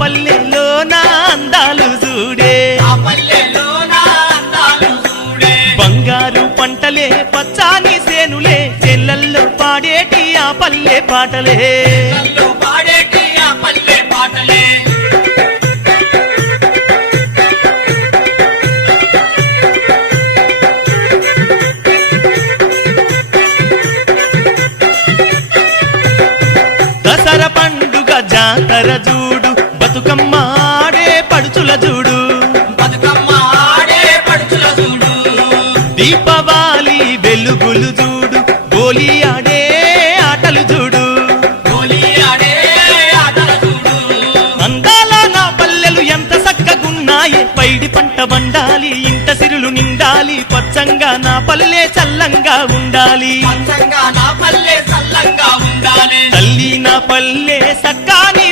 పల్లెలో నా అందాలు చూడే బంగారు పంటలే పచ్చాని సేనులే చెల్లల్లో పాడేటి ఆ పల్లె పాటలే దసరా పండుగ జాతర చూడు బతుకమ్మ ఆడే పడుచుల చూడు దీపావళి వెలుగులు చూడు గోలి ఆడే ఆటలు చూడు అందాల నా పల్లెలు ఎంత చక్కగున్నాయి పైడి పంట వండాలి ఇంట సిరులు నిండాలి పచ్చంగా నా పల్లె చల్లంగా ఉండాలి తల్లి నా పల్లె సక్కాని